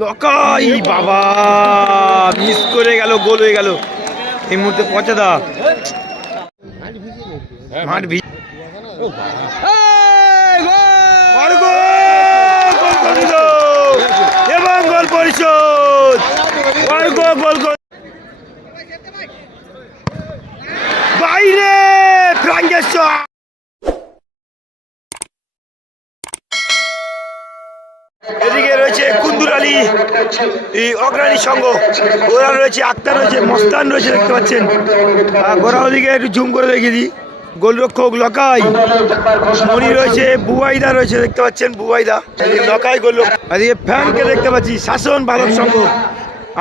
লকাই, বাবা মিস করে গেল, গোল হয়ে গেল এই মুহূর্তে মাঠ! গোল করে দিল! এবং গোল পরিশোধ গোল গোল বাইরে এদিকে রয়েছে কুন্দুর আলী অগ্রণী সংঘ। গোরা রয়েছে, আক্তার রয়েছে, মস্তান রয়েছে, দেখতে পাচ্ছেন। গোরা ওদিকে একটু ঝুম করে রেখে দিই। গোলরক্ষক লকাই মনি রয়েছে, বুবাইদা রয়েছে, দেখতে পাচ্ছেন বুবাইদা। লকাই গোলরক্ষক। ফ্যানকে দেখতে পাচ্ছি, শাসন ভারত সংঘ।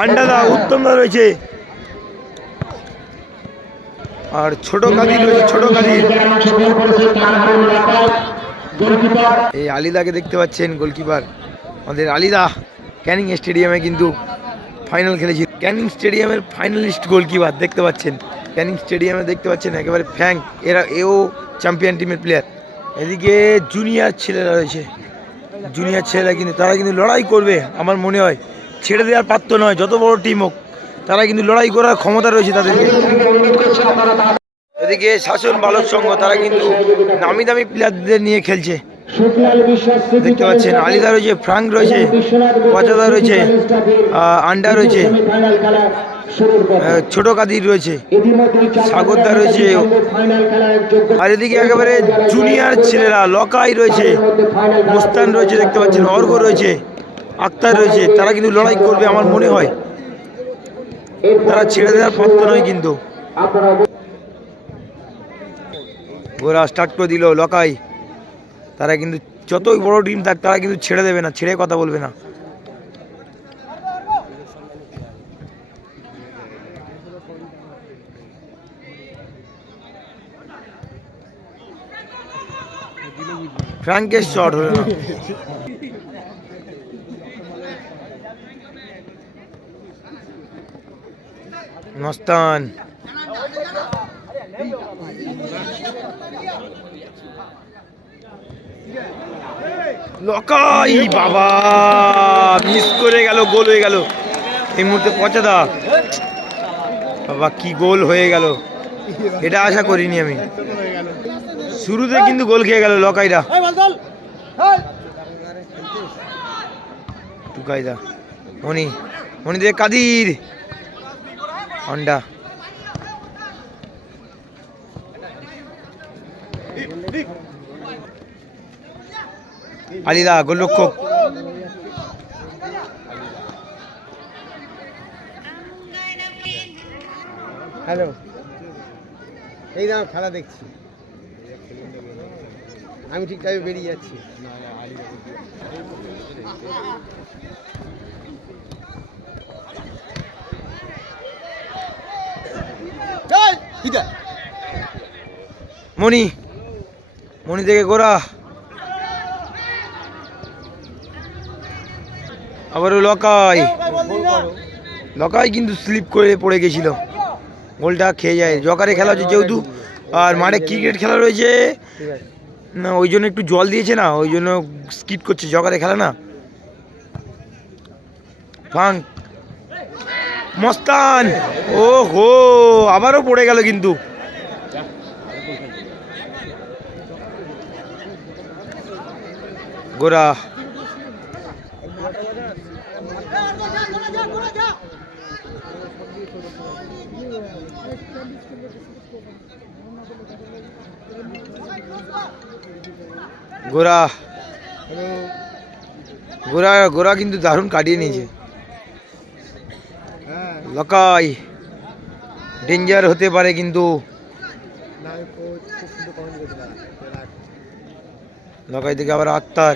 আন্ডাদা উত্তমদা রয়েছে। আর ছোট কাদির রয়েছে, ছোট কাদির। এই আলিদাকে দেখতে পাচ্ছেন গোলকিপার। আমাদের আলিদা ক্যানিং স্টেডিয়ামে কিন্তু ফাইনাল খেলেছি। ক্যানিং স্টেডিয়ামের ফাইনালিস্ট গোলকিপার দেখতে পাচ্ছেন। ক্যানিং স্টেডিয়ামে দেখতে পাচ্ছেন একেবারে ফ্যাঙ্ক এরা, এও চ্যাম্পিয়ন টিমের প্লেয়ার এদিকে জুনিয়র ছেলেরা রয়েছে। জুনিয়র ছেলেরা কিন্তু, তারা কিন্তু লড়াই করবে, আমার মনে হয়। ছেড়ে দেওয়ার পাত্র নয়, যত বড় টিম হোক, তারা কিন্তু লড়াই করার ক্ষমতা রয়েছে তাদের এদিকে শাসন বালক সংঘ, তারা কিন্তু নামি দামি প্লেয়ারদের নিয়ে খেলছে। দেখতে পাচ্ছেন আলিদা রয়েছে ফ্রাঙ্ক রয়েছে পচাদা রয়েছে আন্ডা রয়েছে ছোট কাদির রয়েছে সাগরদা রয়েছে আর এদিকে একেবারে জুনিয়র ছেলেরা লকাই রয়েছে মোস্তান রয়েছে দেখতে পাচ্ছেন অর্ঘ রয়েছে আক্তার রয়েছে তারা কিন্তু লড়াই করবে আমার মনে হয়। তারা ছেড়ে দেওয়ার পাত্র নয় কিন্তু। গোরা স্টার্ট করে দিল লকাই। তারা কিন্তু যতই বড় টিম থাক, তারা কিন্তু ছেড়ে দেবে না, ছেড়ে কথা বলবে না। ফ্রাঙ্কের শট হলো না। মস্তান। লকাই বাবা মিস করে গেল গোল হয়ে গেল। এই মুহূর্তে পচাদা। বাবা কি গোল হয়ে গেল। এটা আশা করিনি আমি। শুরুতে কিন্তু গোল খেয়ে গেল লকাইরা। টুকাইদা। মণি মণি দিয়ে কাদির। অন্ডা আলিদা গোলরক্ষক হ্যালো। এই দাম খেলা দেখছি। আমি ঠিক টাইমে বেরিয়ে যাচ্ছি। মণি মণি থেকে গোরা। আবারও লকাই। লকাই কিন্তু স্লিপ করে পড়ে গেছিল। গোলটা খেয়ে যায়। জকারে খেলা হচ্ছে যেহেতু, আর মাঠে ক্রিকেট খেলা রয়েছে। না, ওই জন্য একটু জল দিয়েছে না, ওই জন্য স্কিট করছে। জকারে খেলা না। ফাঙ্ক মস্তান। ও হো আবারও পড়ে গেল কিন্তু। গোরা। গোরা গোরা গোরা কিন্তু দারুণ কাটিয়ে নিয়েছে হ্যাঁ লকাই ডেঞ্জার হতে পারে কিন্তু না আমি খুব সুন্দর কমেন্ট করেছিলাম লকাই থেকে আবার আক্তার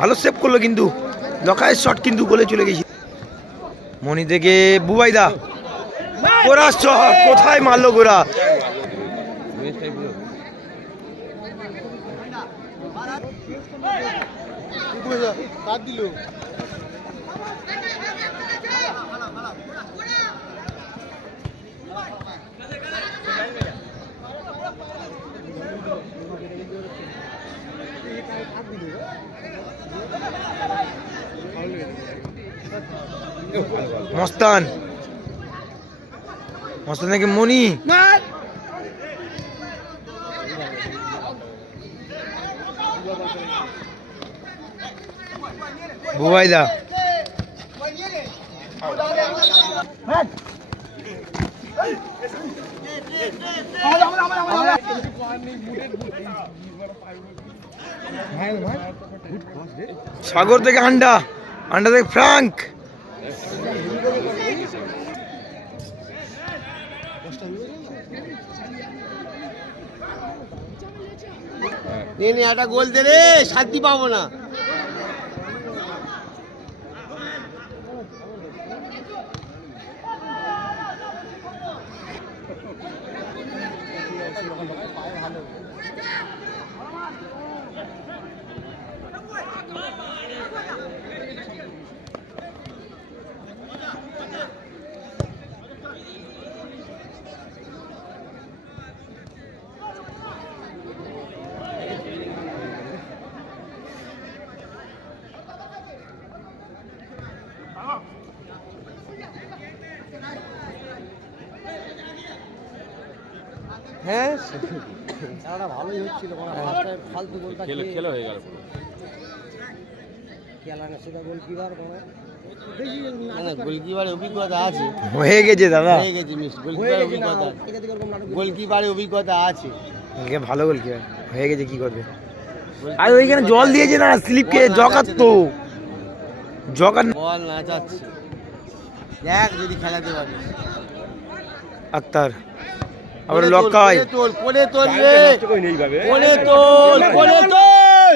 ভালো সেভ করল কিন্তু লকায় শট কিন্তু গোলে চলে গেছি মনি থেকে বুবাইদা গোরা শট কোথায় মারলো গোরা দিল মস্তান। মস্তান নাকি মনি বুবাইদা। সাগর থেকে আন্ডা। আন্ডা the ফ্রাঙ্ক নে নে একটা গোল দে রে শান্তি পাবো না। হ্যাঁ। খেলাটা ভালোই হচ্ছিল ফালতু গোলটা খেলে খেলে হয়ে গেল খেলা না সেটা গোলকিপার গোলকিপারের অভিজ্ঞতা আছে। হয়ে গেছে দাদা। হয়ে গেছে মিস গোলকিপারের অভিজ্ঞতা গোলকিপারের অভিজ্ঞতা আছে। ভালো গোল কি হয়ে গেছে কি করবে? আর ওইখানে জল দিয়েছে না স্লিপ খেয়ে জকার তো। জকার বল না যাচ্ছে। দেখ যদি খেলাতে পারিস। আক্তার আবার লক্কায় তোল কোলে তোল রে। কোলে তোল কোলে তোল।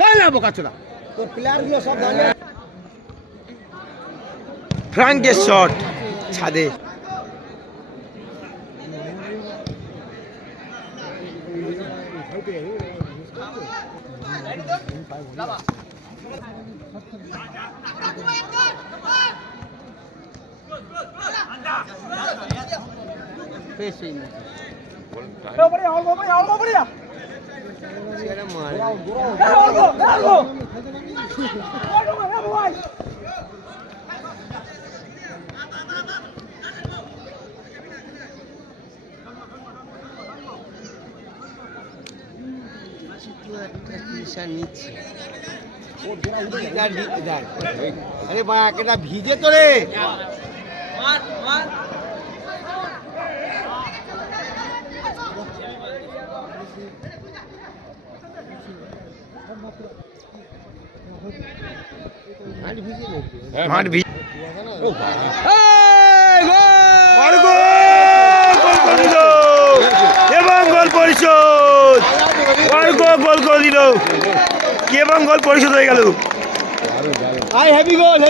তাই না বোকাচোদা তোর প্লেয়ারগুলো সব দাঁড়িয়ে ফ্রাঙ্কের শট ছাদে। না। নিচ্ছে আরে বা ভিজে তো রে। মাঠ ভি আর গোল! গোল এবং গোল পরিশোধ। আর গোল করে দিল। এবং গোল পরিশোধ হয়ে গেল। আই গোল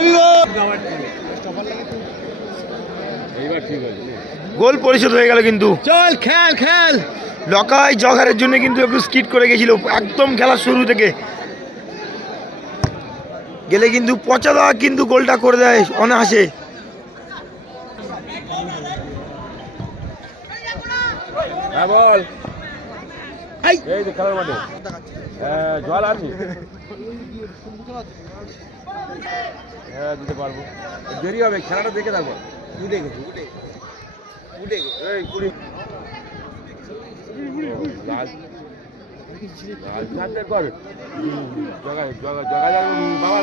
গোল পরিশোধ হয়ে গেল কিন্তু। চল খেল খেল! লকাই জগারের জন্য কিন্তু একটু স্কিট করে গেছিল একদম খেলার শুরু থেকে। গেলে কিন্তু পচাদা কিন্তু গোলটা করে দেয় অনায়াসে। হ্যাঁ হ্যাঁ, জল আছে হ্যাঁ দিতে পারব। দেরি হবে খেলাটা দেখে তারপর উঠে গেছে উঠে উঠে গেছে। জগা বাবা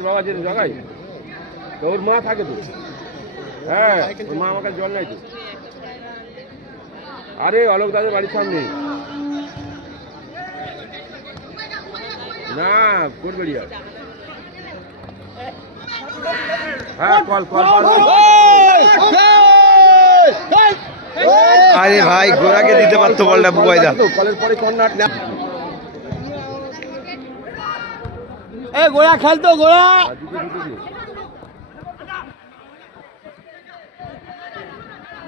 বাবা যে জগাই মা থাকে তো হ্যাঁ ওর মা আমার কাছে জল নাই তো আরে অলোক দাদের বাড়ির সামনে না কোটবেড়িয়া হ্যাঁ কল কল কল আরে ভাই গোরাকে দিতে পারতো বলটা বুবাইদা কলের পরে কর্নার এ গোড়া খেল তো গোড়া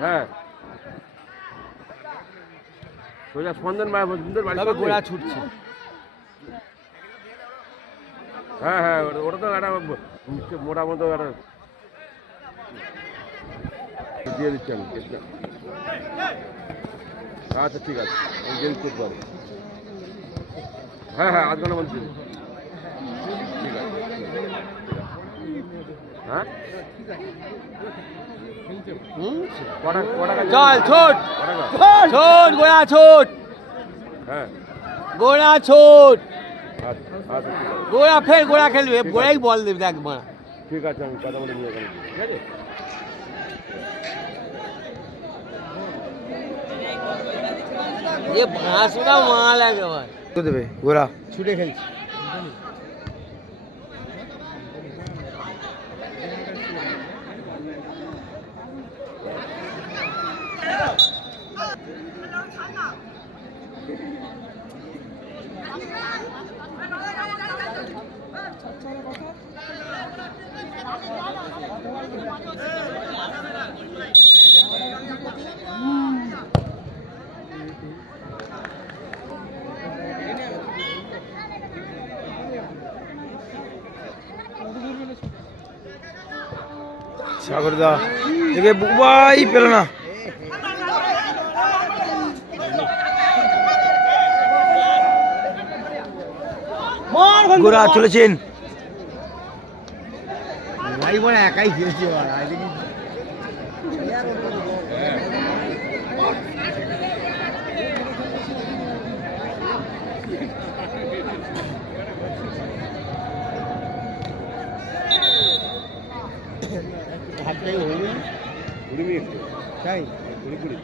হ্যাঁ। সোজা স্পন্দন বা সুন্দর বাড়ি তবে গোড়া ছুটছে। হ্যাঁ হ্যাঁ ওটা- ওটা তো একটা মোটা মতো একটা দিয়ে দিচ্ছি আমি। আচ্ছা ঠিক আছে। আমি দিয়ে দিচ্ছি একটু পরে। হ্যাঁ হ্যাঁ আধ ঘণ্টা দিচ্ছি। ঠিক আছে। হ্যাঁ? চল ছোট। ছোট গোড়া ছোট। হ্যাঁ। গোড়া ছোট। আচ্ছা আচ্ছা গোড়া ফের গোড়া খেলবে। গোড়াই বল দেবে মা ঠিক আছে আমি কথা বলে নিয়ে ঠিক আছে? এ ভাঁসটা মাল একেবারে। দেবে গোরা ছুটে খেলছে। সাগরদা দেখে বুবাই পেল না। গোরা চলেছেন। একাই খেলছে হয়নি কুড়ি মিনিট। তাই? কুড়ি কুড়ি।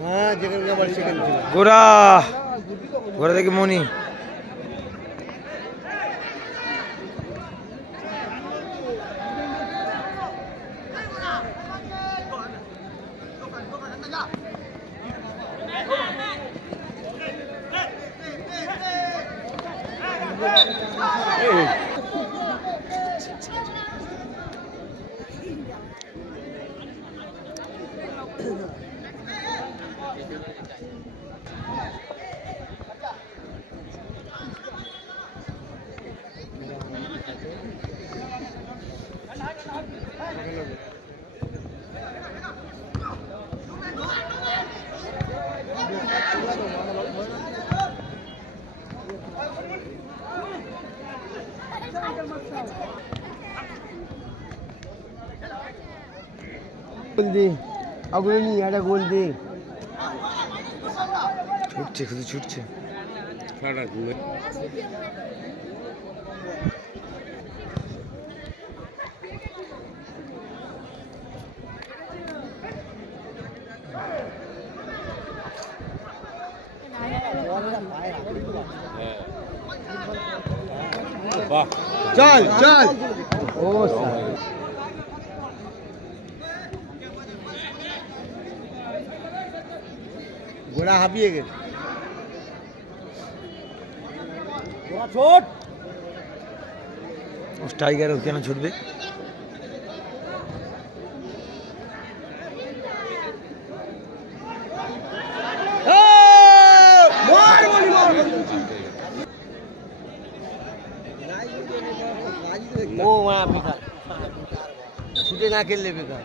হ্যাঁ যেখানে আবার সেখানে গোরা! গোরা থেকে মনি। গোল দি অগ্রণী একটা গোল দি ছুটছে শুধু ছুটছে। বাহ চল চল। ও গোড়া হাঁপিয়ে গেছে। ছোট টাইগার কেন ছুটবে? ও মা বেকার। ছুটে না খেললে বেকার।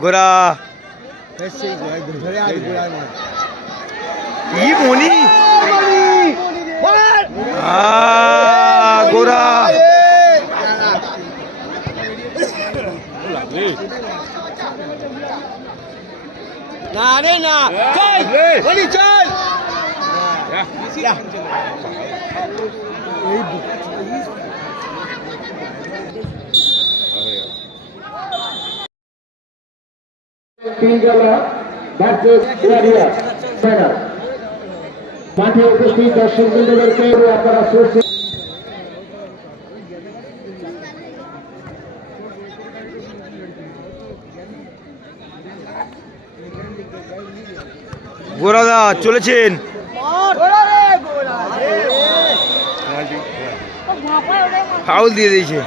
গোরা ই মনি গোরা না রে না। চল বলি চল। এই মাঠে উপস্থিত দর্শক আপনারা গোরাদা চলেছেন। ফাউল দিয়ে দিয়েছে।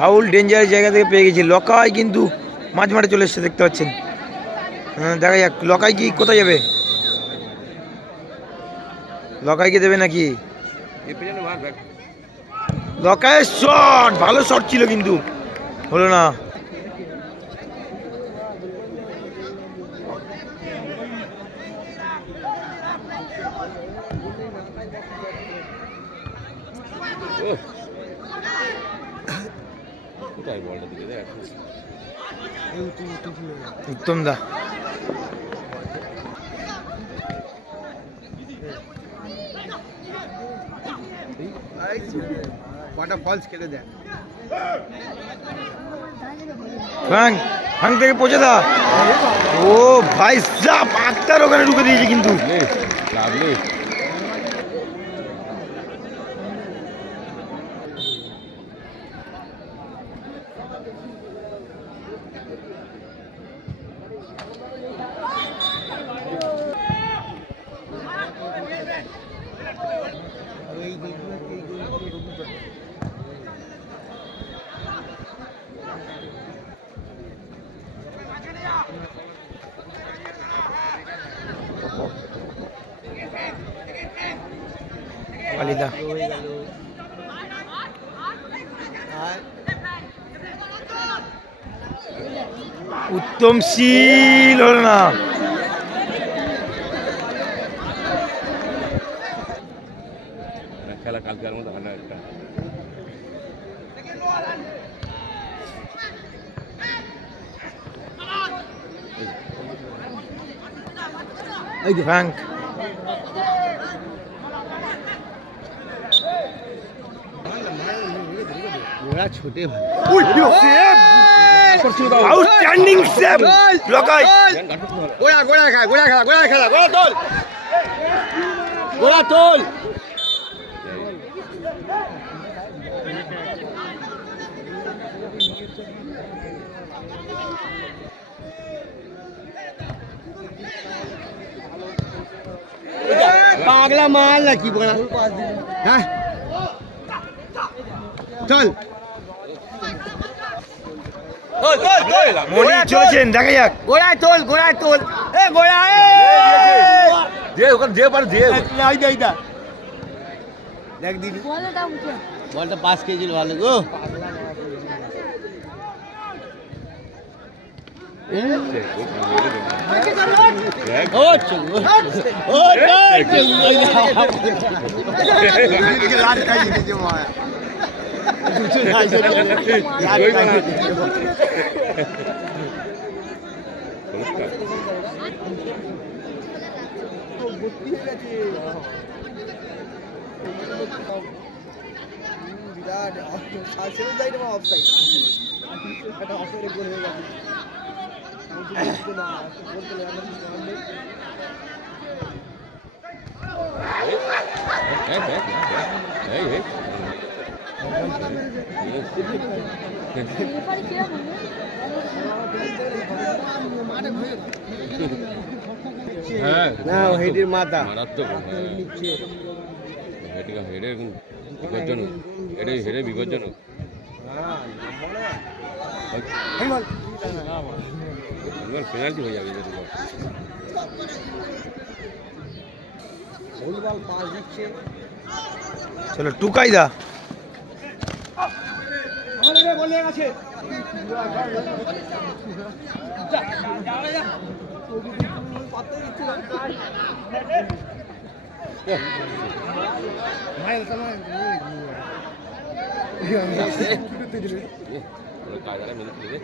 ফাউল ডেঞ্জারের জায়গা থেকে পেয়ে গেছে। লকাই কিন্তু মাঝ মাঠে চলে এসছে দেখতে পাচ্ছেন। হ্যাঁ, দেখা যাক লকাই কি কোথায় যাবে? লকাইকে দেবে নাকি? লকায়ের শট ভালো শট ছিল কিন্তু। হলো না। কোথায় বলটা দিকে? দেখ উত্তম দা। কটা ফলস খেলে দেয়। ফ্যাং ফ্যাং থেকে পৌঁছে দা। ও ভাই সাপ আক্তার ওখানে ঢুকে দিয়েছে কিন্তু। আলিদা উত্তম শীল হলো না। খেলা কালকে আর মতো হান্ড্রেড একটা। ফ্যাং ওরা ছোটে ভালো। আউটস্ট্যান্ডিং সেভ লকাই গোড়া গোড়া খা গোড়া খেলা গোড়া খেলা গোড়া তোল গোড়া তোল পাগলা মাল নাকি বলা? হ্যাঁ। চল। মনি চলেছেন দেখা যাক গোড়ায় তোল গোড়ায় তোল এ গোড়া এ যে ওখানে যে পারে যে এই দে, এই দে। দেখ দিদি বলটা পাঁচ কেজির ভালো গো ও বিরাট সার্সেল যাই না অফসাইড এটা অফসাইডে গোল হয়ে গেছে বলতে লাগে এই এই হ্যাঁ না হেডির মাথা। মারাত্মক হেডে হেডে বিপজ্জনক। হেডে হেডে বিপজ্জনক। এবার পেনাল্টি হয়ে যাবে যদি চলো টুকাই দা। কায়দাটা মেনে চলে রে।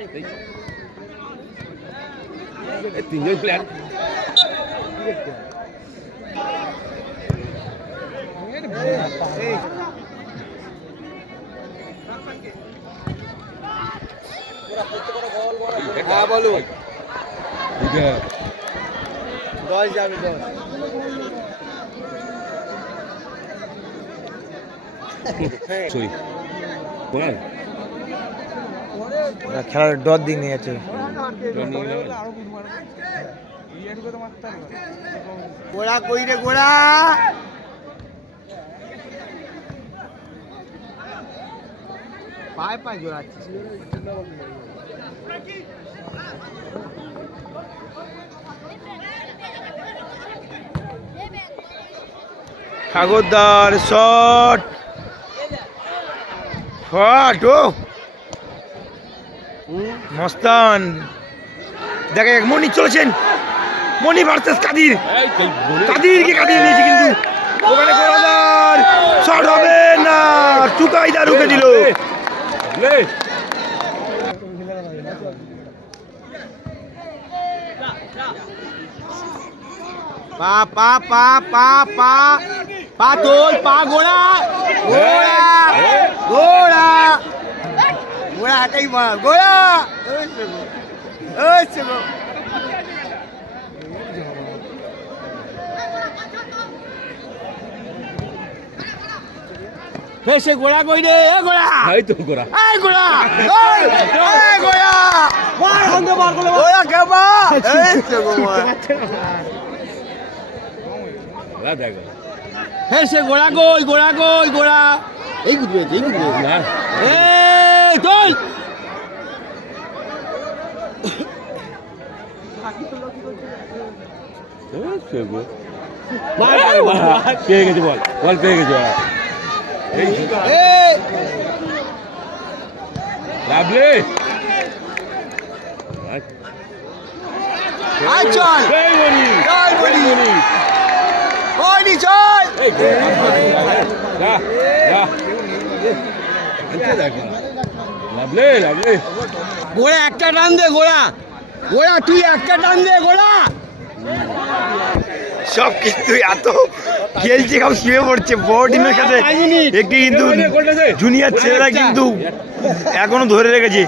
এই তিনজন প্লেয়ার হ্যাঁ বলুন। দশ যাবে দশ। সই বল ওরা খেলার ডর দিক নিয়ে গোড়া কই রে গোড়া? পায়ে পায়ে জোড়াচ্ছিস শট। শট ও। মস্তান। দেখা যাক মনি চলেছেন। মনি ভার্সেস কাদির। কাদিরকে কাদির নিয়েছে কিন্তু। ওখানে গোলাদার শট হবে না। চুকাইদা রুখে দিল। লে পা পা পা পা পা পা। তোল পা গোড়া। গোড়া। গোড়া। গোড়া হাতাই মার। গোড়া ফেসে গোড়া কই রে? এ গোড়া! এই তো গোরা এই গোড়া! এই গোড়া! মার হন্দে মার গোড়া গোড়া কেবা এই সেগো মার লা দেখ ফেসে গোড়া কই গোড়া কই গোড়া? এই গুদবে এই গুদবে। না। সেগো পেয়ে গেছে বল বল পেয়ে গেছে লাভলে চল গোড়া একটা টান দে গোড়া গোড়া তুই একটা টান দে গোড়া সব কিন্তু এত খেলছে সব শুয়ে পড়ছে বড় টিমের সাথে একটি কিন্তু জুনিয়র ছেলেরা কিন্তু এখনও ধরে রেখেছে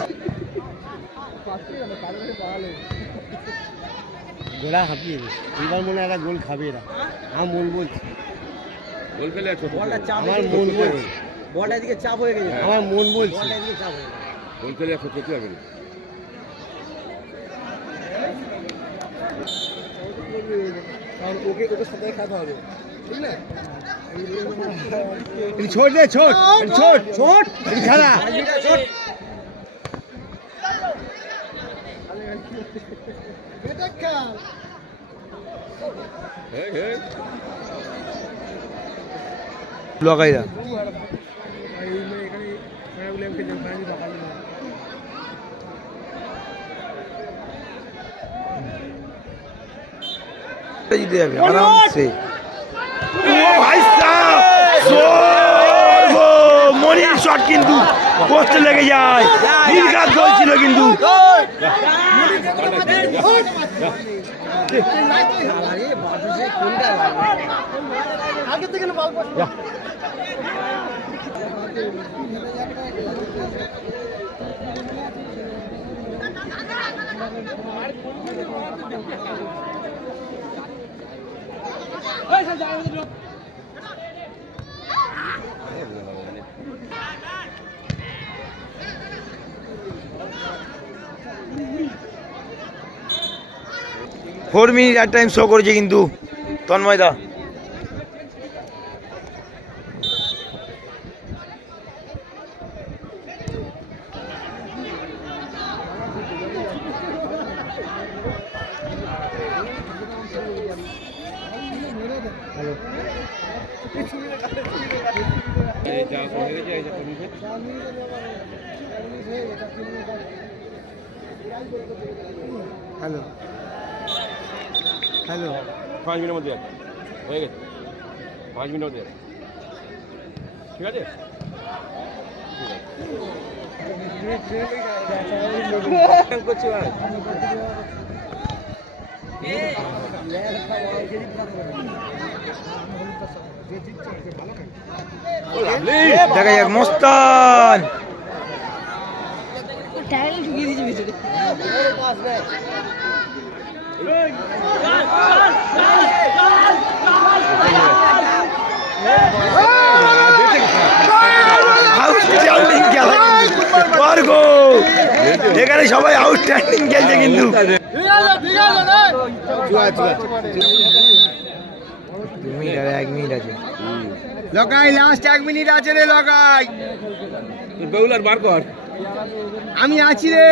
গোড়া হাঁপিয়ে গেছে এবার মনে একটা গোল খাবে এরা আমার মন বলছে আমার মন বলছে বলটা এদিকে চাপ হয়ে গেছে আমার মন বলছে গোল পেলে ছোট কি হবে ওকে ওকে সবাই খাতে হবে ছোট রে ছোট ছোট ছোট খেলা। ছোট লগাইরা জিতে যাবে আরামসে ও ভাই সাহেব সর্ব মনির শট কিন্তু পোস্টে লেগে যায় নীলকাত গোল ছিল কিন্তু ফোর মিনিট আর টাইম শো করেছে কিন্তু তন্ময়দা এই যা হয়ে গেছে এই যা কমিছে হ্যালো হ্যালো পাঁচ মিনিটের মধ্যে আছে হয়ে গেছে পাঁচ মিনিটের মধ্যে আছে ঠিক আছে করছি ভাই ও লাভলি দেখা যাক মস্তান। টাইল ঢুকিয়ে দিয়েছে ভিতরে। আউটস্ট্যান্ডিং খেলা এখানে সবাই আউটস্ট্যান্ডিং খেলছে কিন্তু। এক মিনিট আছে। লগাই লাস্ট এক মিনিট আছে রে লগাই। বেউলার বার কর। আমি আছি রে।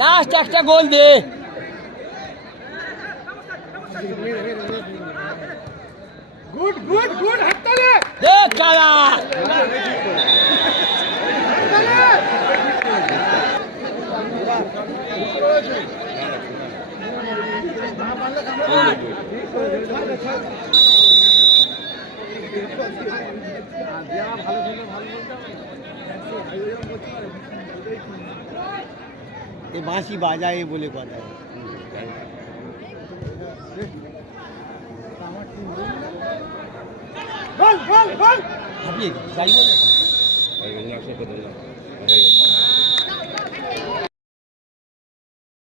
লাস্ট একটা গোল দে। গুড গুড গুড হাততালে। দে কালা। এ বাঁশি বাজায় বলে কথা বল বল বল আপনি যাই বল হয়ে গেল, একশো করে দিলাম। হয়ে গেল।